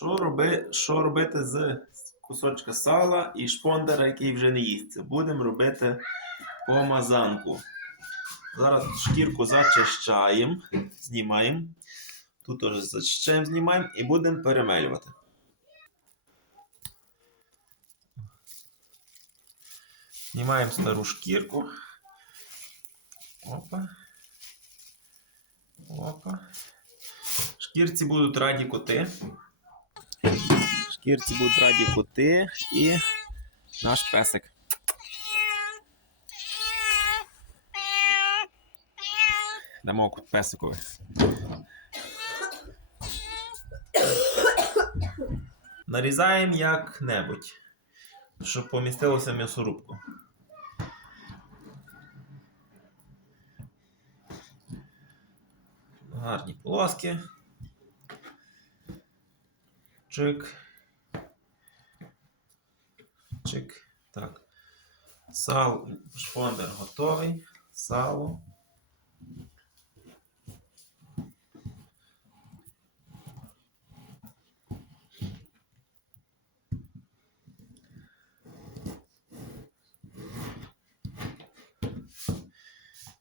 Що, роби, що робити з кусочка сала і шпондера, який вже не їсться? Будемо робити помазанку. Зараз шкірку зачищаємо, знімаємо. Тут теж зачищаємо, знімаємо і будемо перемелювати. Знімаємо стару шкірку. Опа. Опа. Шкірці будуть раді коти. Шкірці будуть раді коти і наш песик. Дамо песикові. Нарізаємо як-небудь, щоб помістилося м'ясорубку. Гарні полоски. Чик. Чик. Так. Сал, шпондер готовий. Сало.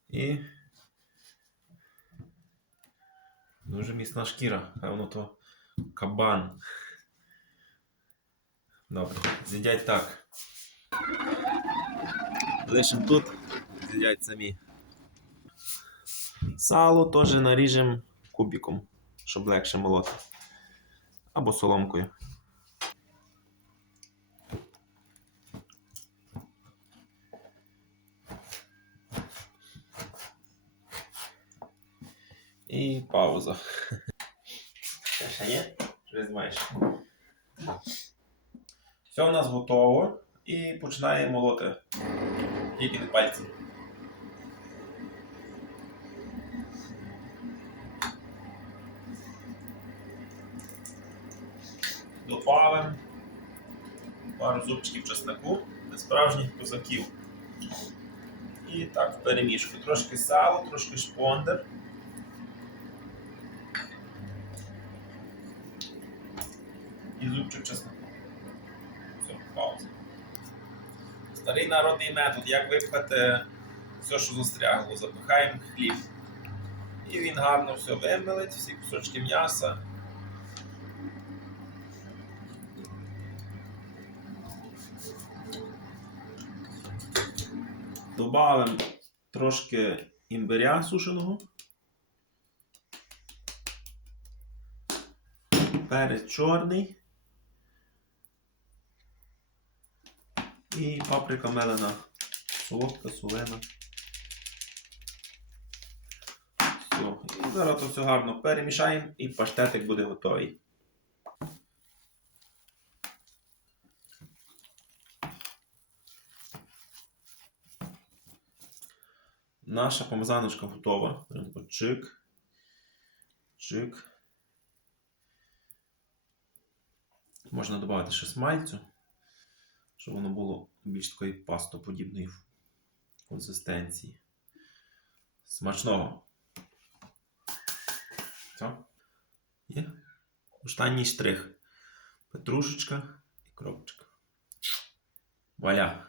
І дуже міцна шкіра, певно, то кабан. Добре, з'їдять так. Лишимо тут, з'їдять самі. Сало теж наріжемо кубиком, щоб легше молоти. Або соломкою. І пауза. Ще є? Що знімаєш? Все у нас готово. І починаємо молоти. Тільки не пальці. Добавимо пару зубчиків чеснику для справжніх козаків. І так, в перемішку. Трошки сало, трошки шпондер. І зубчик чесноку. Все, пауза. Старий народний метод, як випхати все, що застрягло, запихаємо хліб. І він гарно все вимелить, всі кусочки м'яса. Добавимо трошки імбиря сушеного. перець чорний і паприка мелена, солодка, солена. Все. І зараз то все гарно перемішаємо і паштетик буде готовий. Наша помазаночка готова. Чик. Чик. Можна додати ще смальцю, щоб воно було більш такої пастоподібної консистенції. Смачного. Все. Є. Останній штрих. Петрушечка і кропчик. Валя.